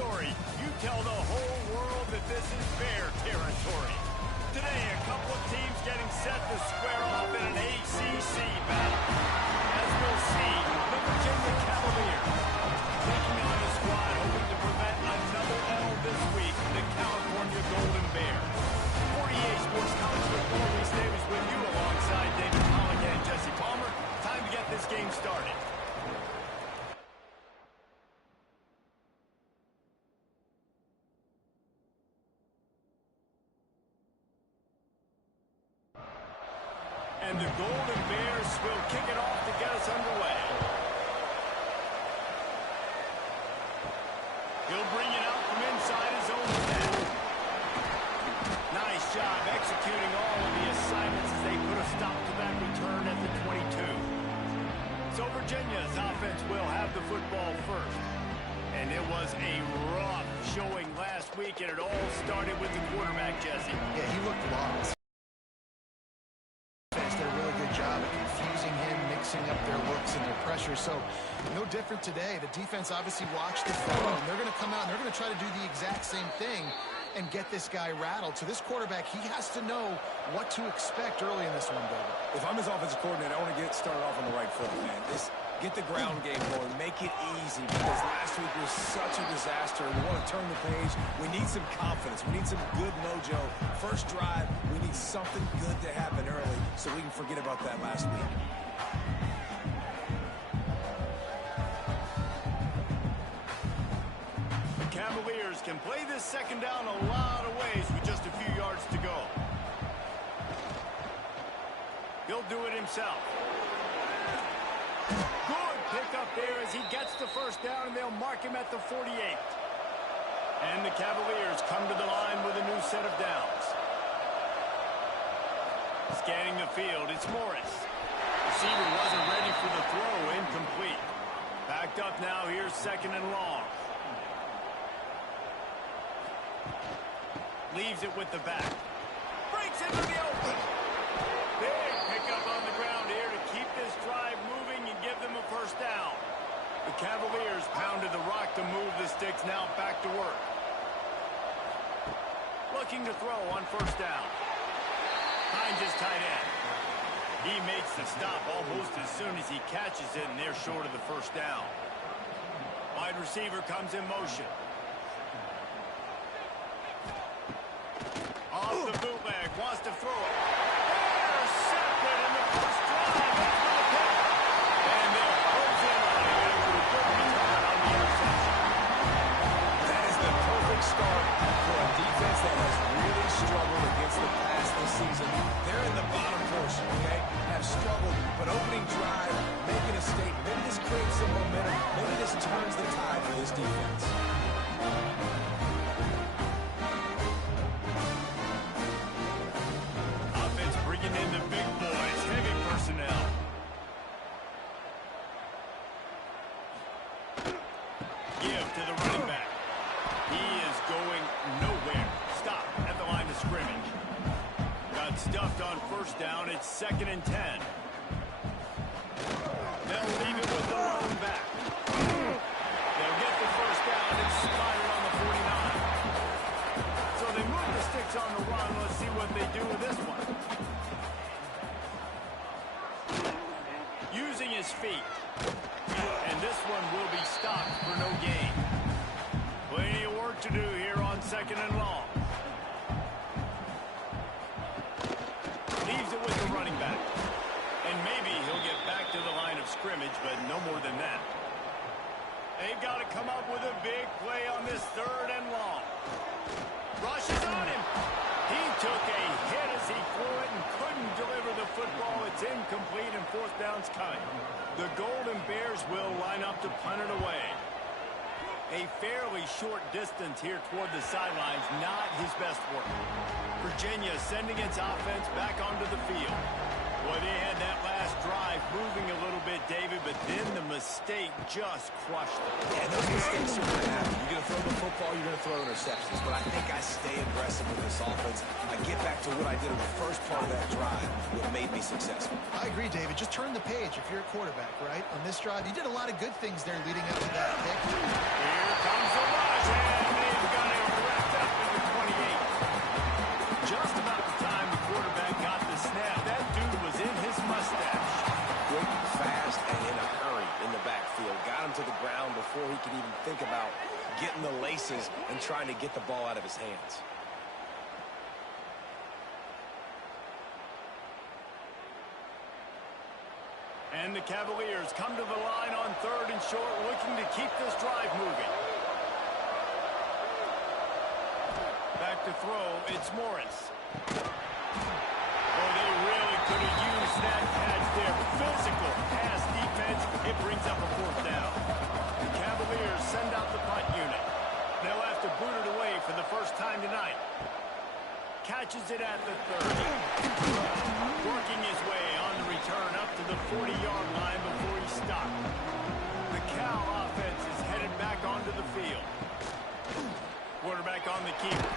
story. You tell the whole world that this is Bear territory. Today, a couple of teams getting set to square off in an ACC battle. As we'll see, the Virginia Cavaliers taking on a squad hoping to prevent another L this week, the California Golden Bears. 48 Sports College Football, Reese Davis with you alongside David Holligan and Jesse Palmer. Time to get this game started. And the Golden Bears will kick it off to get us underway. He'll bring it out from inside his own 10. Nice job executing all of the assignments as they put a stop to that return at the 22. So Virginia's offense will have the football first. And it was a rough showing last week, and it all started with the quarterback, Jesse. Yeah, he looked lost. Did a really good job at confusing him, mixing up their looks and their pressure. So no different today. The defense obviously watched the film, and they're going to come out and they're going to try to do the exact same thing and get this guy rattled. So this quarterback, he has to know what to expect early in this one, David. If I'm his offensive coordinator, I want to get started off on the right foot, man. Get the ground game going. Make it easy, because last week was such a disaster. We want to turn the page. We need some confidence. We need some good mojo. First drive, we need something good to happen early so we can forget about that last week. The Cavaliers can play this second down a lot of ways with just a few yards to go. He'll do it himself. Good pickup there as he gets the first down, and they'll mark him at the 48. And the Cavaliers come to the line with a new set of downs. Scanning the field, it's Morris. Receiver wasn't ready for the throw, incomplete. Backed up now, here's second and long. Leaves it with the back. Breaks into the open. Big pickup on the ground here to keep this drive moving and give them a first down. The Cavaliers pounded the rock to move the sticks, now back to work. Looking to throw on first down. Finds his tight end. He makes the stop almost as soon as he catches it, and they're short of the first down. Wide receiver comes in motion. Off the bootleg, wants to throw it. Intercepted in the first drive. That's for the pick. And they'll close in on it after a good return on the interception. That is the perfect start for a defense that has really struggled against the pass this season. They're in the bottom portion, okay? Have struggled, but opening drive, making a statement. Maybe this creates some momentum. Maybe this turns the tide for this defense. Offense bringing in the big boys, heavy personnel. Give to the running back. He is going nowhere. Stop at the line of scrimmage. Got stuffed on first down. It's 2nd and 10. They'll leave it with the lone back. They'll get the first down and spotted on the 49. So they move the sticks on the run. Let's see what they do with this one. Using his feet. And this one will be stopped for no gain. Plenty of work to do here on 2nd and long. Leaves it with the running back. And maybe he'll get back to the line of scrimmage, but no more than that. They've got to come up with a big play on this 3rd and long. Rushes on him. He took a hit as he threw it and couldn't deliver the football. It's incomplete and 4th down's coming. The Golden Bears will line up to punt it away. A fairly short distance here toward the sidelines, not his best work. Virginia sending its offense back onto the field. Boy, they had that last drive moving a little bit, David, but then the mistake just crushed them. Yeah, those mistakes are going to happen. You're going to throw the football, you're going to throw interceptions. But I think I stay aggressive with this offense. I get back to what I did in the first part of that drive, what made me successful. I agree, David. Just turn the page if you're a quarterback, right? On this drive, you did a lot of good things there leading up to that pick. Here comes the rush. misses and trying to get the ball out of his hands. And the Cavaliers come to the line on 3rd and short, looking to keep this drive moving. Back to throw, it's Morris. Oh, they really could have used that catch there. Physical pass defense. It brings up a 4th down. The Cavaliers send out the punt unit. They'll have to boot it away for the first time tonight. Catches it at the 30. Working his way on the return up to the 40-yard line before he stopped. The Cal offense is headed back onto the field. Quarterback on the keeper.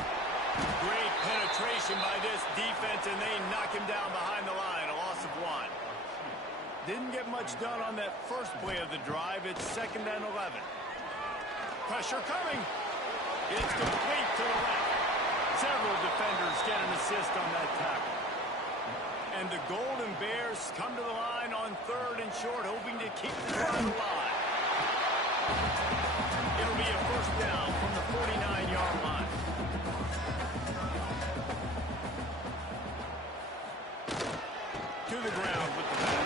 Great penetration by this defense, and they knock him down behind the line, a loss of 1. Didn't get much done on that first play of the drive. It's 2nd and 11. Pressure coming. It's complete to the left. Several defenders get an assist on that tackle. And the Golden Bears come to the line on 3rd and short, hoping to keep the drive alive. It'll be a 1st down from the 49-yard line. To the ground with the bat.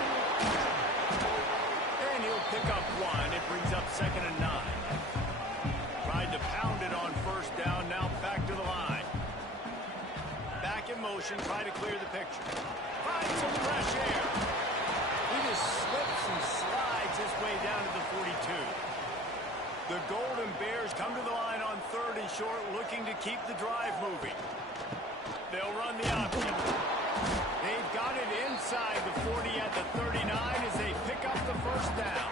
And he'll pick up 1. It brings up 2nd and 9. Tried to pound it on 1st down, now back to the line. Back in motion, try to clear the picture. Find some fresh air. He just slips and slides his way down to the 42. The Golden Bears come to the line on 3rd and short, looking to keep the drive moving. They'll run the option. They've got it inside the 40 at the 39 as they pick up the 1st down.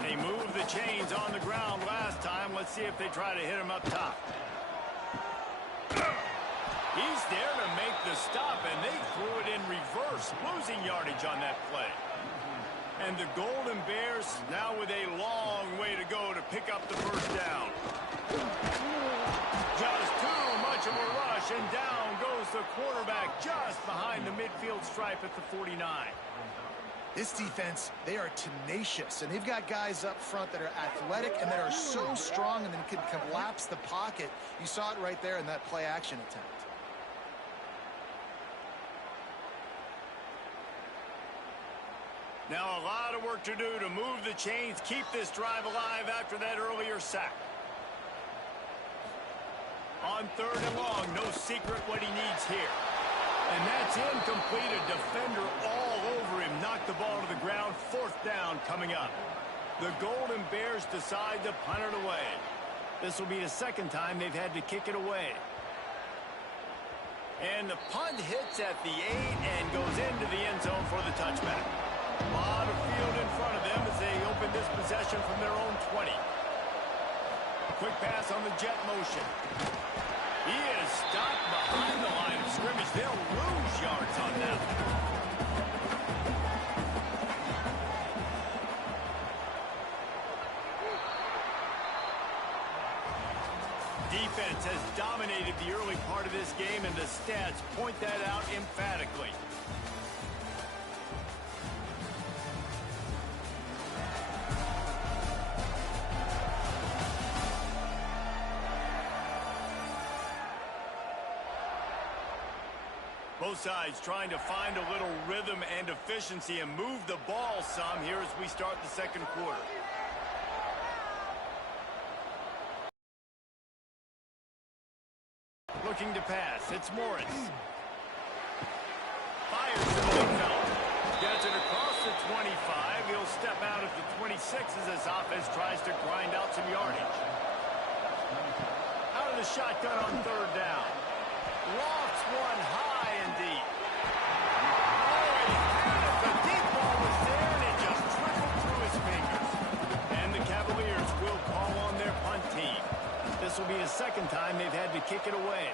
They moved the chains on the ground last time. Let's see if they try to hit him up top. He's there to make the stop, and they threw it in reverse, losing yardage on that play. And the Golden Bears now with a long way to go to pick up the 1st down. Just too much of a rush, and down goes the quarterback just behind the midfield stripe at the 49. This defense, they are tenacious, and they've got guys up front that are athletic and that are so strong and then can collapse the pocket. You saw it right there in that play-action attempt. Now a lot of work to do to move the chains, keep this drive alive after that earlier sack. On 3rd and long, no secret what he needs here. And that's incomplete. A defender all over him. Knocked the ball to the ground. 4th down coming up. The Golden Bears decide to punt it away. This will be the 2nd time they've had to kick it away. And the punt hits at the 8 and goes into the end zone for the touchback. A lot of field in front of them as they open this possession from their own 20. Quick pass on the jet motion. He is stopped behind the line of scrimmage. They'll lose yards on that. Defense has dominated the early part of this game, and the stats point that out emphatically. Both sides trying to find a little rhythm and efficiency and move the ball some here as we start the 2nd quarter. Looking to pass. It's Morris. Fires to the midfield. Gets it across the 25. He'll step out at the 26 as this offense tries to grind out some yardage. Out of the shotgun on 3rd down. Lofts one high and deep. Oh, he had it. The deep ball was there, and it just trickled through his fingers. And the Cavaliers will call on their punt team. This will be the 2nd time they've had to kick it away.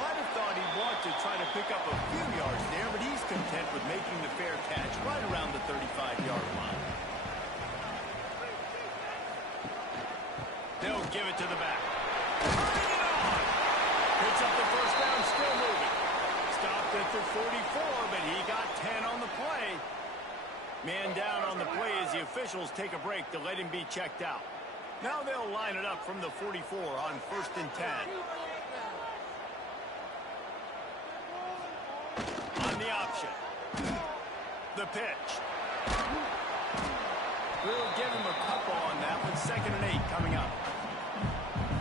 Might have thought he'd want to try to pick up a few yards there, but he's content with making the fair catch right around the 35-yard line. They'll give it to the back. Picks up the 1st down, still moving. Stopped at the 44, but he got 10 on the play. Man down on the play as the officials take a break to let him be checked out. Now they'll line it up from the 44 on 1st and 10. On the option. The pitch. We'll give him a couple on that one. 2nd and 8 coming up.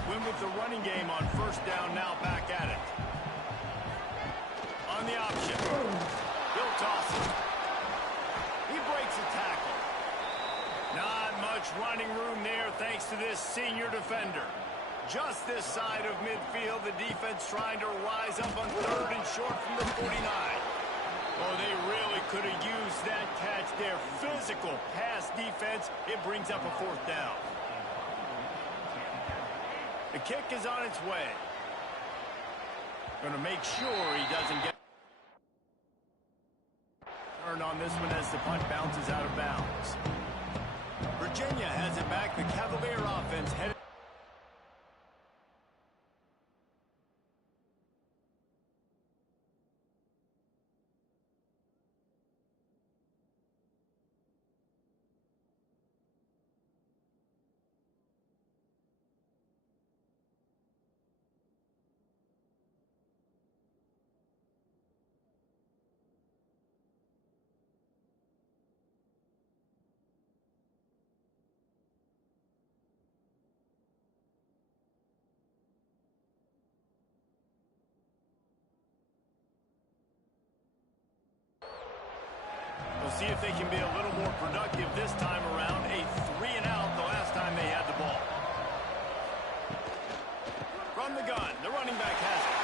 Win with the running game on 1st down, now back at it. On the option. He'll toss it. He breaks a tackle. Not much running room there thanks to this senior defender. Just this side of midfield, the defense trying to rise up on 3rd and short from the 49. Oh, they really could have used that catch there. Physical pass defense. It brings up a 4th down. The kick is on its way. Going to make sure he doesn't get turned on this one as the punt bounces out of bounds. Virginia has it back. The Cavalier offense headed. See if they can be a little more productive this time around. A 3 and out the last time they had the ball. From the gun, the running back has it.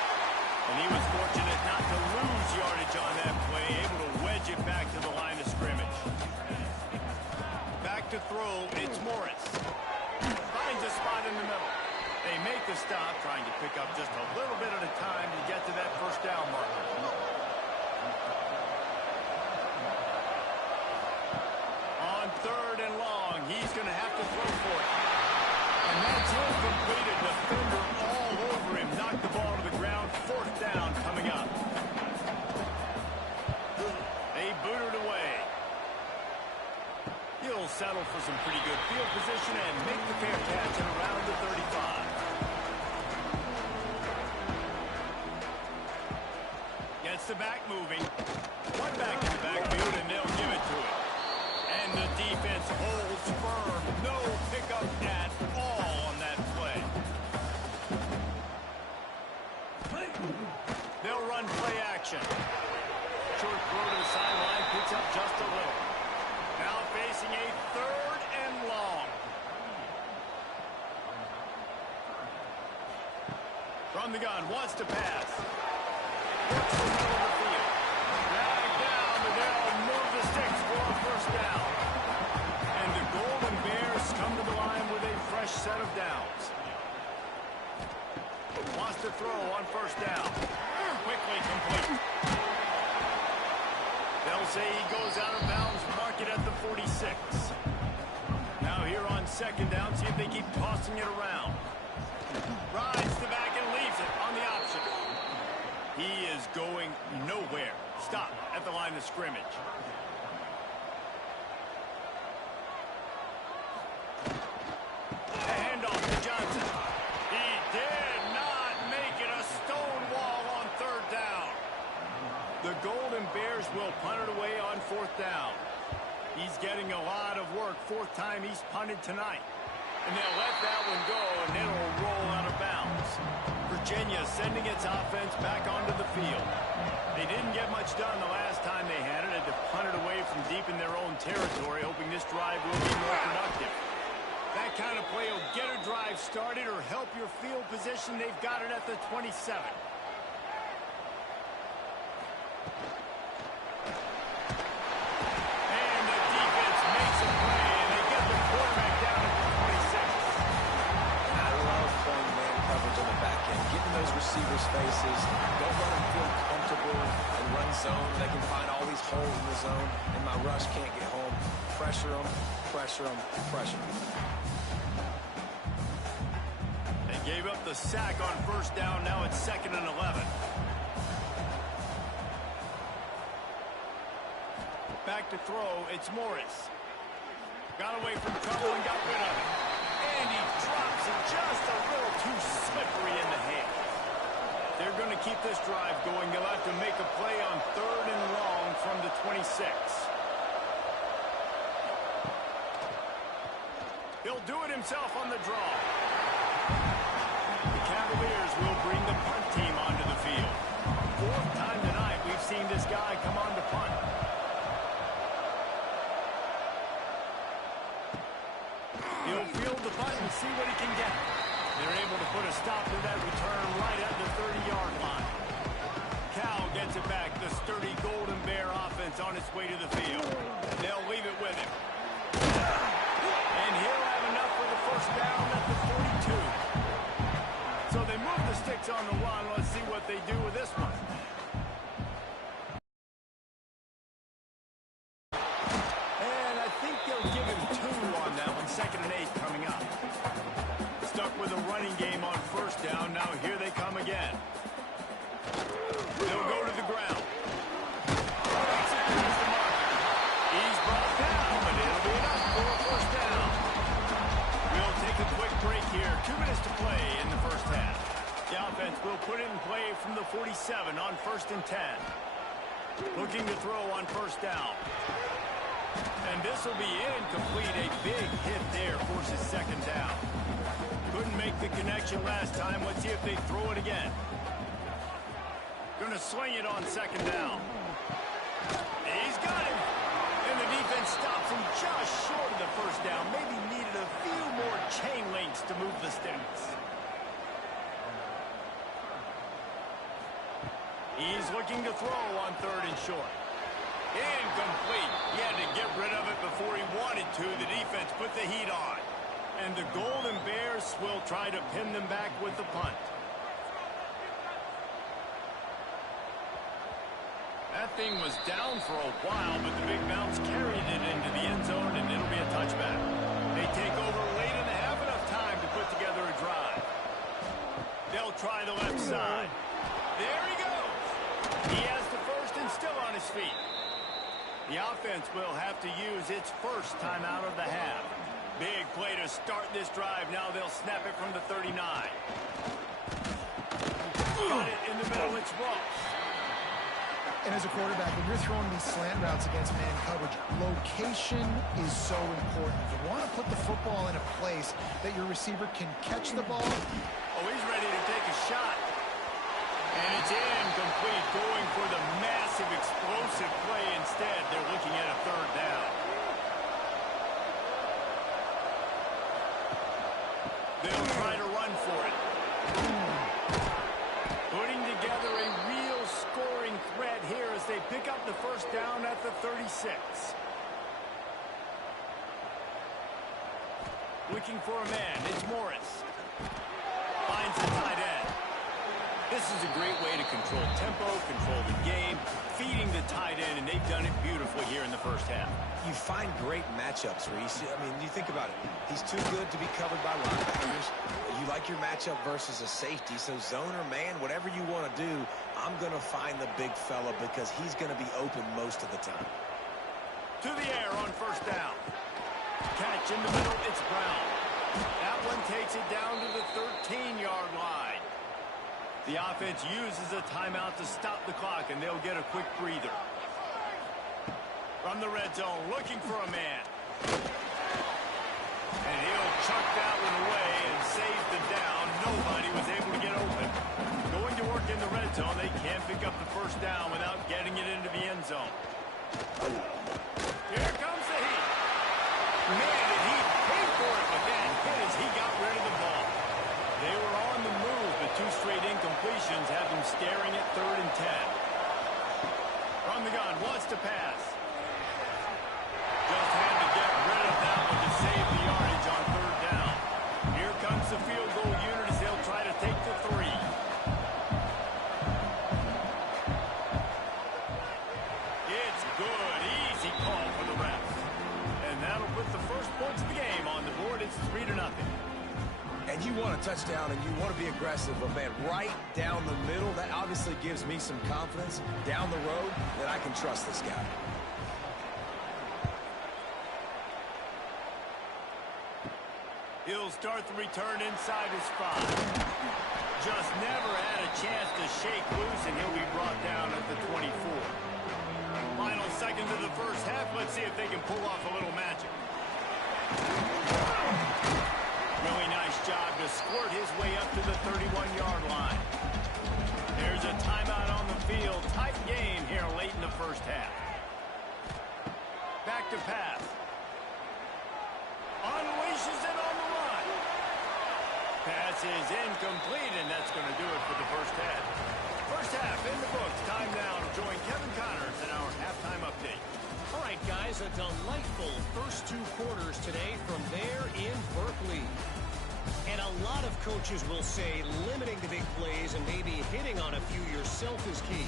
And he was fortunate not to lose yardage on that play, able to wedge it back to the line of scrimmage. Back to throw, it's Morris. Finds a spot in the middle. They make the stop, trying to pick up just a little bit at a time to get to that 1st down marker. On 3rd and long, he's going to have to throw for it. And that's incomplete. A defender all over him. Knocked the ball to the ground. 4th down coming up. They boot it away. He'll settle for some pretty good field position and make the fair catch at around the 35. Gets the back moving. One back in the backfield, and they'll give it to him. And the defense holds firm. No pickup at all on that play. They'll run play action. Short throw to the sideline, picks up just a little. Now facing a 3rd and long. From the gun, wants to pass. Works the middle of the field. Drag down, but they'll move the sticks for a 1st down. And the Golden Bears come to the line with a fresh set of downs. Wants to throw on 1st down. Quickly complete. They'll say he goes out of bounds, mark it at the 46. Now here on 2nd down, see if they keep tossing it around. Rides the back and leaves it on the option. He is going nowhere. Stop at the line of scrimmage. The handoff to Johnson. He did not make it. A stone wall on 3rd down. The Golden Bears will punt it away on 4th down. He's getting a lot of work. 4th time he's punted tonight. And they'll let that one go, and then it'll roll out of bounds. Virginia sending its offense back onto the field. They didn't get much done the last time they had it. Had to punt it away from deep in their own territory, hoping this drive will be more productive. That kind of play will get a drive started or help your field position. They've got it at the 27. And the defense makes a play, and they get the quarterback down at the 26. I love playing man coverage on the back end, getting those receivers' faces. Don't let them feel comfortable and run zone. They can find all these holes in the zone, and my rush can't get home. Pressure them, pressure them, pressure them. They gave up the sack on 1st down. Now it's 2nd and 11. Back to throw. It's Morris. Got away from trouble and got rid of it. And he drops it just a little too slippery in the hand. They're going to keep this drive going. They'll have to make a play on 3rd and long from the 26. He'll do it himself on the draw. The Cavaliers will bring the punt team onto the field. 4th time tonight we've seen this guy come on to punt. He'll field the punt and see what he can get. They're able to put a stop to that return right at the 30-yard line. Cal gets it back. The sturdy Golden Bear offense on its way to the field. They'll leave it with him. And he'll have enough for the first down at the 42. So they move the sticks on the run. Let's see what they do with this one. And I think they'll give him 2 on that one. 2nd and 8 coming up. Stuck with a running game on 1st down. Now here they come again. They'll go to the ground. He's brought down, but it'll be enough for a 1st down. We'll take a quick break here. 2 minutes to play in the 1st half. The offense will put it in play from the 47 on 1st and 10. Looking to throw on 1st down. And this will be incomplete. A big hit there forces 2nd down. Couldn't make the connection last time. Let's see if they throw it again. Gonna sling it on 2nd down. He's got him. And the defense stops him just short of the 1st down. Maybe needed a few more chain links to move the sticks. He's looking to throw on 3rd and short. Incomplete. He had to get rid of it before he wanted to. The defense put the heat on. And the Golden Bears will try to pin them back with the punt. That thing was down for a while, but the big bounce carried it into the end zone, and it'll be a touchback. They take over late and they have enough time to put together a drive. They'll try the left side. There he goes. He has the 1st and still on his feet. The offense will have to use its 1st time out of the half. Big play to start this drive. Now they'll snap it from the 39. Got it in the middle. It's Ross. And as a quarterback, when you're throwing these slant routes against man coverage, location is so important. You want to put the football in a place that your receiver can catch the ball. Oh, he's ready to take a shot. And it's incomplete, going for the massive explosive play. Instead, they're looking at a 3rd down. They'll try to run for it. Putting together a real scoring threat here as they pick up the 1st down at the 36. Looking for a man. It's Morris. Finds the tight end. This is a great way to control tempo, control the game, feeding the tight end, and they've done it beautifully here in the 1st half. You find great matchups, Reese. I mean, you think about it. He's too good to be covered by linebackers. You like your matchup versus a safety, so zone or man, whatever you want to do, I'm going to find the big fella because he's going to be open most of the time. To the air on 1st down. Catch in the middle, it's Brown. That one takes it down to the 13-yard line. The offense uses a timeout to stop the clock, and they'll get a quick breather. From the red zone, looking for a man. And he'll chuck that one away and save the down. Nobody was able to get open. Going to work in the red zone, they can't pick up the 1st down without getting it into the end zone. Here comes the heat. Man, did he pay for it, but that hit as he got rid of the ball. They were on the move, but 2 straight incompletions have them staring at 3rd and 10. From the gun, wants to pass. Just had to get rid of that one to save the yardage on 3rd down. Here comes the field goal unit as they'll try to take the 3. It's good. Easy call for the refs. And that'll put the first points of the game on the board. It's 3-0. And you want a touchdown and you want to be aggressive, but man, right down the middle, that obviously gives me some confidence down the road that I can trust this guy. He'll He'll start the return inside his 5. Just never had a chance to shake loose, and he'll be brought down at the 24. Final seconds of the first half. Let's see if they can pull off a little magic. Really nice job to squirt his way up to the 31-yard line. There's a timeout on the field. Tight game here late in the first half. Back to pass. Unleashes it on the run. Pass is incomplete, and that's going to do it for the first half. First half in the books. Time now to join Kevin Connors in our halftime update. All right, guys, a delightful first 2 quarters today from there in Berkeley. And a lot of coaches will say limiting the big plays and maybe hitting on a few yourself is key.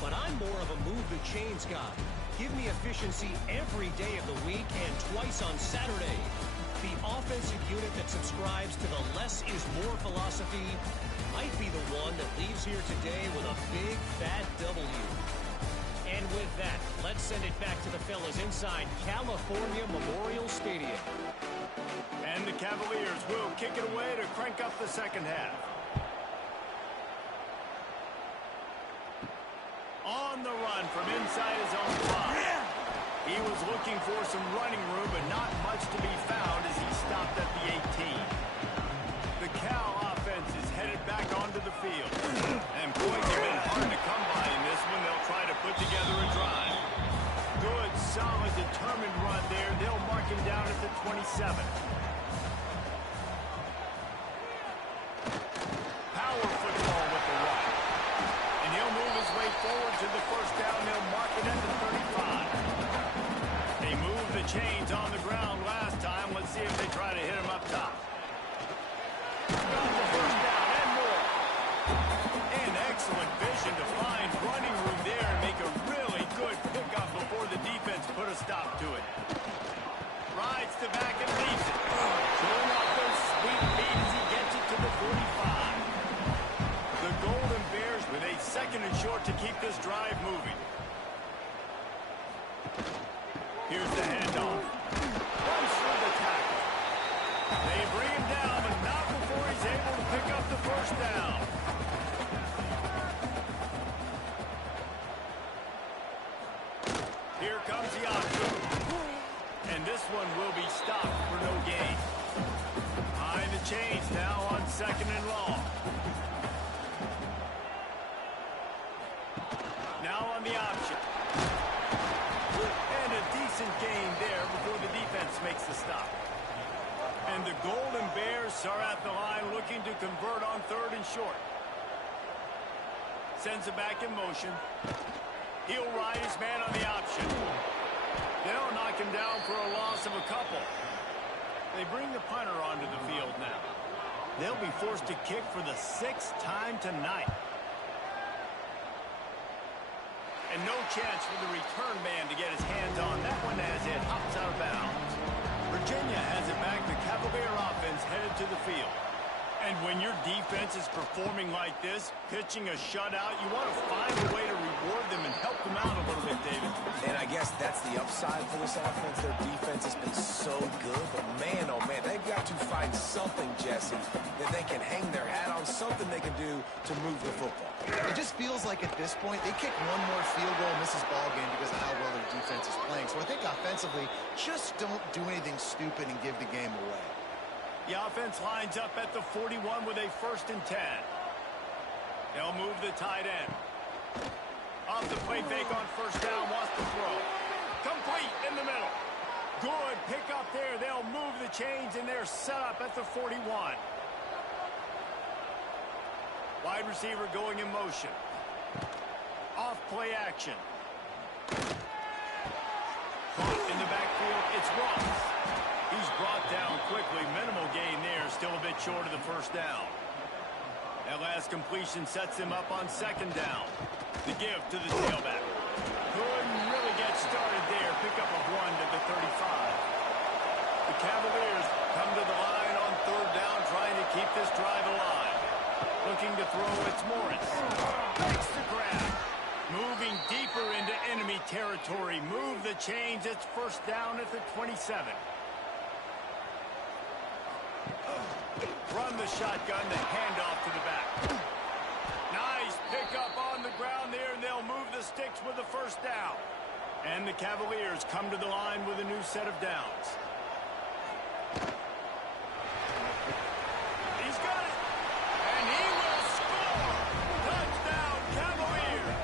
But I'm more of a move the chains guy. Give me efficiency every day of the week and twice on Saturday. The offensive unit that subscribes to the less is more philosophy might be the one that leaves here today with a big fat W. And with that, let's send it back to the fellas inside California Memorial Stadium. And the Cavaliers will kick it away to crank up the second half. On the run from inside his own 5. He was looking for some running room, but not much to be found as he stopped at the 18. The Cal offense is headed back onto the field. And points have been hard to come by in this one. They'll try to put together a drive. Good, solid, determined run there. They'll mark him down at the 27. Power football with the run. And he'll move his way forward to the first down. They'll mark it at the 35. They moved the chains on the ground last time. Let's see if they try to hit him up top. Got the first down and more. And excellent vision to find running room there and make a really good pickup before the defense put a stop to it. Rides to back and leaves it. Showing off those sweet feet as he gets it to the 45. The Golden Bears with a second and short to keep this drive moving. Here's the handoff. Runs through the tackle. They bring him down, but not before he's able to pick up the first down. Here comes the option. And this one will be stopped for no gain. Behind the chains now on second and long. Now on the option. And a decent gain there before the defense makes the stop. And the Golden Bears are at the line looking to convert on third and short. Sends it back in motion. He'll ride his man on the option. They'll knock him down for a loss of a couple. They bring the punter onto the field now. They'll be forced to kick for the 6th time tonight. And no chance for the return man to get his hands on that one as it hops out of bounds. Virginia has it back. The Cavalier offense headed to the field. And when your defense is performing like this, pitching a shutout, you want to find a way to reward them and help them out a little bit, David. And I guess that's the upside for this offense. Their defense has been so good, but man, oh man, they've got to find something, Jesse, that they can hang their hat on, something they can do to move the football. It just feels like at this point, they kick one more field goal and miss this ball game because of how well their defense is playing. So I think offensively, just don't do anything stupid and give the game away. The offense lines up at the 41 with a 1st and 10. They'll move the tight end. Off the play fake on first down, wants to throw. Complete in the middle. Good pick up there. They'll move the chains, and they're set up at the 41. Wide receiver going in motion. Off play action. Caught in the backfield. It's Ross. He's brought down quickly. Minimal gain there. Still a bit short of the first down. That last completion sets him up on second down. The give to the tailback. Couldn't really get started there. Pick up of 1 to the 35. The Cavaliers come to the line on third down, trying to keep this drive alive. Looking to throw, it's Morris. Makes the grab. Moving deeper into enemy territory. Move the chains. It's first down at the 27. Run the shotgun, the handoff to the back. Nice pickup on the ground there, and they'll move the sticks with the first down. And the Cavaliers come to the line with a new set of downs. He's got it, and he will score! Touchdown, Cavaliers!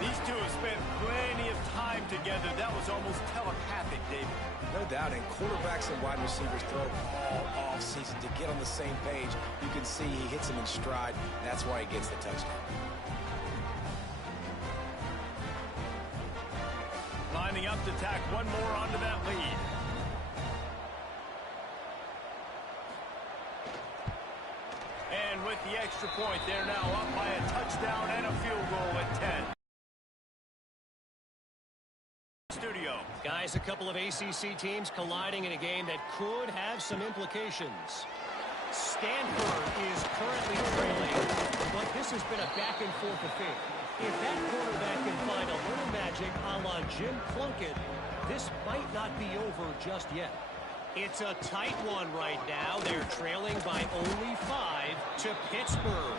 These two have spent plenty of time together. That was almost telepathic, David. No doubt, and quarterbacks and wide receivers throw all offseason to get on the same page. You can see he hits him in stride. That's why he gets the touchdown. Lining up to tack one more onto that lead. And with the extra point, they're now up by a touchdown and a field goal at 10. Studio. Guys, a couple of ACC teams colliding in a game that could have some implications. Stanford is currently trailing, but this has been a back-and-forth affair. If that quarterback can find a little magic a la Jim Plunkett, this might not be over just yet. It's a tight one right now. They're trailing by only 5 to Pittsburgh.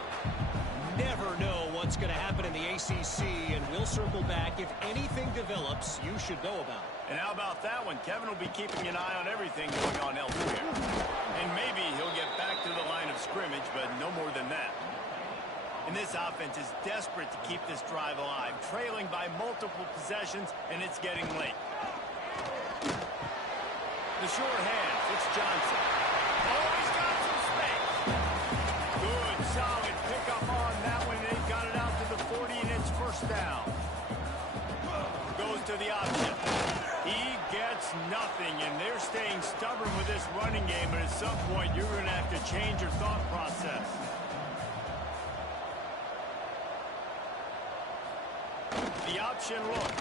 Never know what's going to happen in the ACC, and we'll circle back if anything develops you should know about. And how about that one? Kevin will be keeping an eye on everything going on elsewhere. And maybe he'll get back to the line of scrimmage, but no more than that. And this offense is desperate to keep this drive alive, trailing by multiple possessions, and it's getting late. The sure hands, it's Johnson. Oh, he's got some space. Good, solid pickup on that one. They've got it out to the 40, and it's first down. Goes to the option. He gets nothing, and they're staying stubborn with this running game, but at some point, you're going to have to change your thought process. The option look.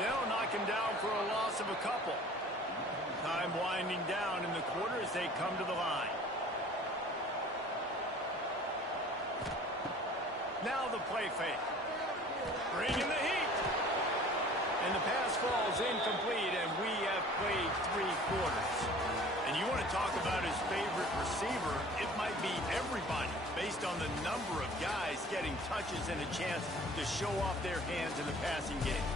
They'll knock him down for a loss of a couple. Time winding down in the quarter as they come to the line. Now the play fake. Bringing the heat. And the pass falls incomplete, and we have played 3 quarters. And you want to talk about his favorite receiver, it might be everybody, based on the number of guys getting touches and a chance to show off their hands in the passing game.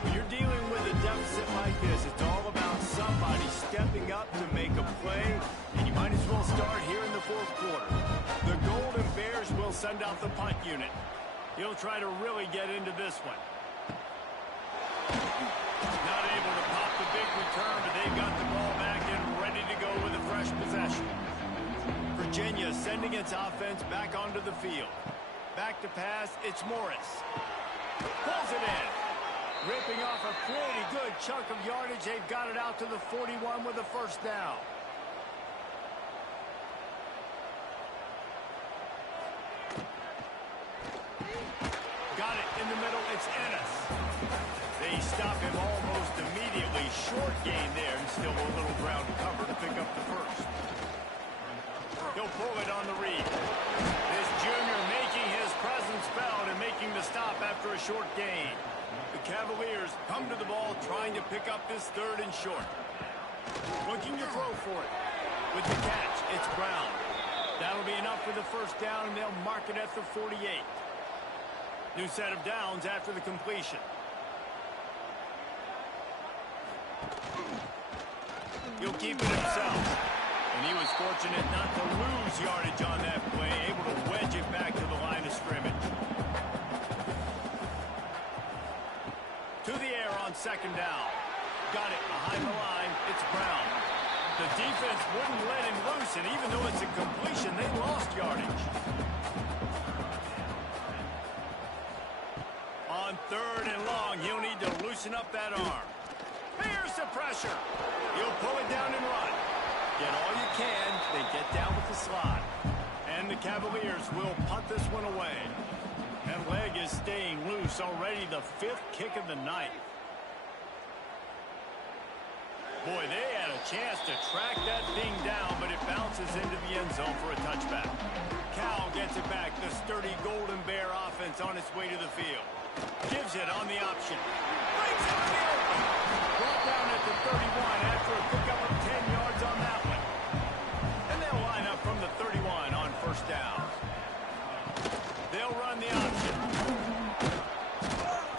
When you're dealing with a deficit like this, it's all about somebody stepping up to make a play, and you might as well start here in the 4th quarter. The Golden Bears will send out the punt unit. He'll try to really get into this one. Not able to pop the big return, but they've got the ball back and ready to go with a fresh possession. Virginia sending its offense back onto the field. Back to pass, it's Morris. Pulls it in. Ripping off a pretty good chunk of yardage. They've got it out to the 41 with a first down. Got it in the middle. It's Ennis. They stop him almost immediately. Short gain there, and still a little ground cover to pick up the first. He'll pull it on the read. This junior making his presence felt and making the stop after a short gain. The Cavaliers come to the ball trying to pick up this 3rd and short. Looking to throw for it. With the catch, it's Brown. That'll be enough for the first down, and they'll mark it at the 48. New set of downs after the completion. He'll keep it himself. And he was fortunate not to lose yardage on that play, able to wedge it back to the line of scrimmage. To the air on 2nd down. Got it behind the line. It's Brown. The defense wouldn't let him loose, and even though it's a completion, they lost yardage. On 3rd and long, he'll need to loosen up that arm. Here's the pressure. He'll pull it down and run. Get all you can, then get down with the slot. And the Cavaliers will punt this one away. That leg is staying loose, already the 5th kick of the night. Boy, they had a chance to track that thing down, but it bounces into the end zone for a touchback. Cal gets it back. The sturdy Golden Bear offense on its way to the field. Gives it on the option. Breaks it on the open. Brought down at the 31 after a pickup of 10 yards on that one. And they'll line up from the 31 on first down. They'll run the option.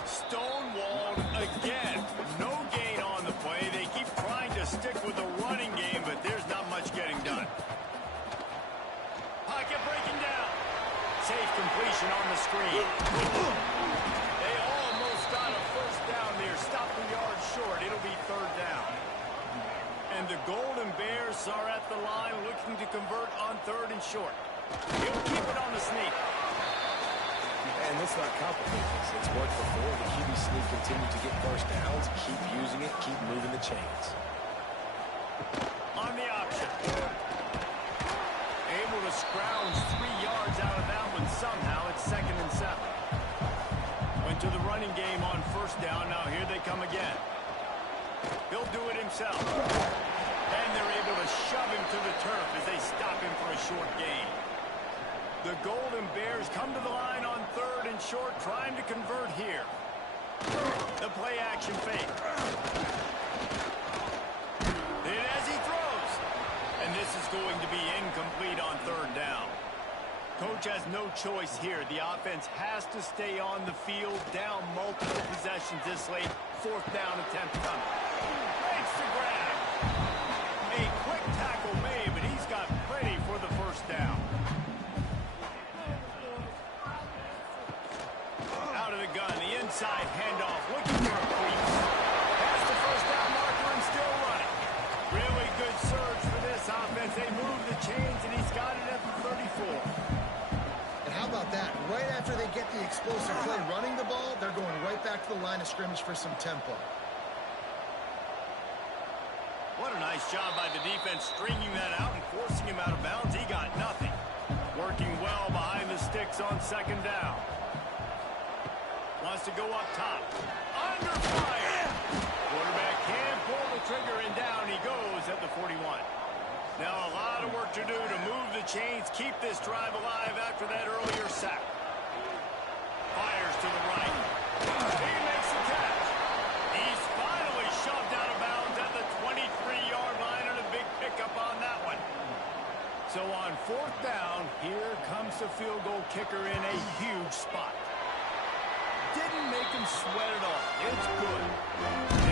Stonewalled again. No gain on the play. They keep trying to stick with the running game, but there's not much getting done. Pocket breaking down. Safe completion on the screen. They almost got a first down there. Stop the yard short. It'll be third down. And the Golden Bears are at the line looking to convert on third and short. He'll keep it on the sneak. And let's not complicate this. It's worked before. The QB sneak continued to get first downs. Keep using it. Keep moving the chains. On the option. Able to scrounge 3 yards out of that one somehow. It's 2nd and 7. Went to the running game on first down. Now here they come again. He'll do it himself. And they're able to shove him to the turf as they stop him for a short gain. The Golden Bears come to the line on third and short, trying to convert here. The play action fake. Then as he throws. And this is going to be incomplete on third down. Coach has no choice here. The offense has to stay on the field, down multiple possessions this late. Fourth down attempt coming. Breaks the grab. A quick tackle made, but he's got plenty for the first down. Out of the gun, the inside handoff, looking for a creep. Past the first down marker and still running. Really good surge for this offense. They move the chains, and he's got it at the 34. And how about that? Right after they get the explosive play running the ball, they're going right back to the line of scrimmage for some tempo. What a nice job by the defense stringing that out and forcing him out of bounds. He got nothing. Working well behind the sticks on second down. Wants to go up top. Under fire. Quarterback can pull the trigger, and down he goes at the 41. Now a lot of work to do to move the chains, keep this drive alive after that earlier sack. Fires to the right. He makes the catch. He's finally shoved out of bounds at the 23-yard line, and a big pickup on that one. So on fourth down, here comes the field goal kicker in a huge spot. Didn't make him sweat at all. It's good.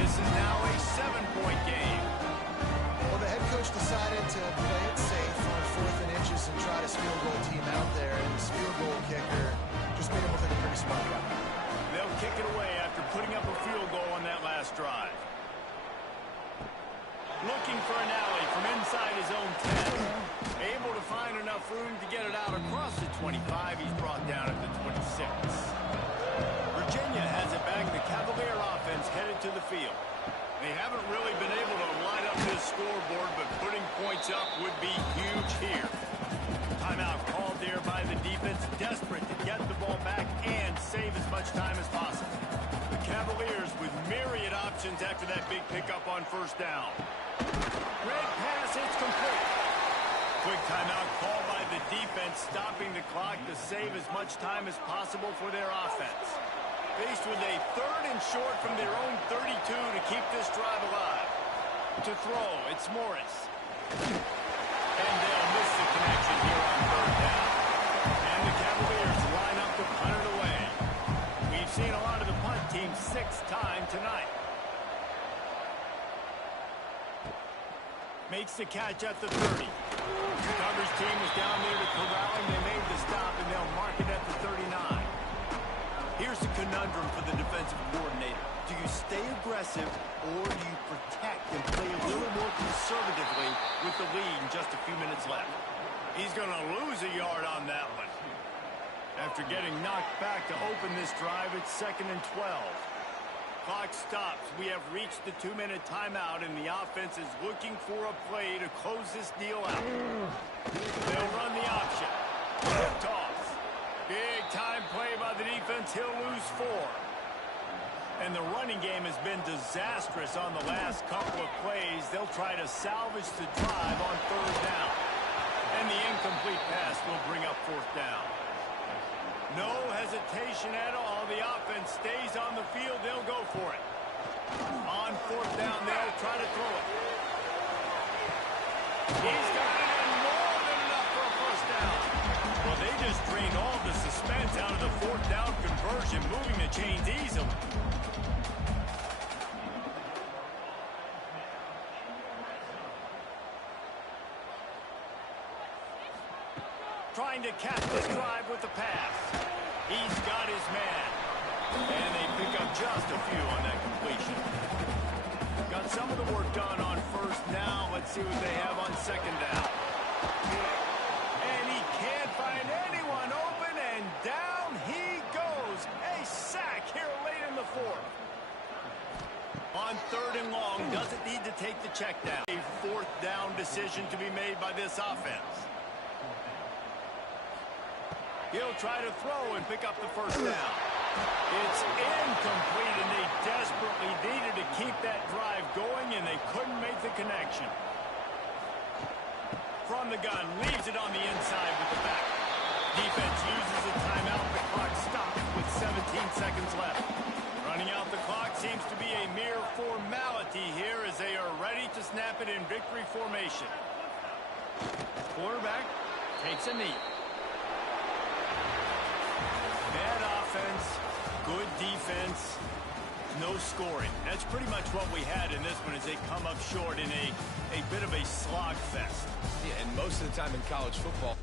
This is now a 7-point game. Well, the head coach decided to play it safe on 4th and inches and try to field goal team out there, and this field goal kicker just made him look like a pretty smart guy. They'll kick it away after putting up a field goal on that last drive. Looking for an alley from inside his own 10. Able to find enough room to get it out across the 25. He's brought down at the 26. Virginia has it back. The Cavalier offense headed to the field. They haven't really been able to line up this scoreboard, but putting points up would be huge here. Timeout called there by the defense, desperate to get the ball back and save as much time as possible. The Cavaliers with myriad options after that big pickup on first down. Great pass, it's complete. Quick timeout called by the defense, stopping the clock to save as much time as possible for their offense. Faced with a third and short from their own 32 to keep this drive alive. To throw, it's Morris. And they'll miss the connection here on third down. And the Cavaliers line up to punt it away. We've seen a lot of the punt team 6 times tonight. Makes the catch at the 30. The coverage team was down there to corral him. They made the stop, and they'll mark it at the 39. Here's the conundrum for the defensive coordinator. Do you stay aggressive, or do you protect and play a little more conservatively with the lead and just a few minutes left? He's going to lose a yard on that one. After getting knocked back to open this drive, it's 2nd and 12. Clock stops. We have reached the 2-minute timeout, and the offense is looking for a play to close this deal out. They'll run the option. Tip toss. Big time play by the defense. He'll lose 4. And the running game has been disastrous on the last couple of plays. They'll try to salvage the drive on third down. And the incomplete pass will bring up fourth down. No hesitation at all. The offense stays on the field. They'll go for it. On fourth down, they'll try to throw it. He's got it, and more than enough for a first down. Well, they just drained all the suspense out of the fourth down conversion, moving the chains easily. Trying to catch this drive with the pass. He's got his man. And they pick up just a few on that completion. Got some of the work done on first down. Let's see what they have on second down. And he can't find anyone open, and down he goes. A sack here late in the fourth. On third and long, doesn't need to take the check down. A fourth down decision to be made by this offense. He'll try to throw and pick up the first down. It's incomplete, and they desperately needed to keep that drive going, and they couldn't make the connection. From the gun, leaves it on the inside with the back. Defense uses a timeout. The clock stops with 17 seconds left. Running out the clock seems to be a mere formality here as they are ready to snap it in victory formation. Quarterback takes a knee. Bad offense, good defense, no scoring. That's pretty much what we had in this one as they come up short in a bit of a slog fest. Yeah, and most of the time in college football,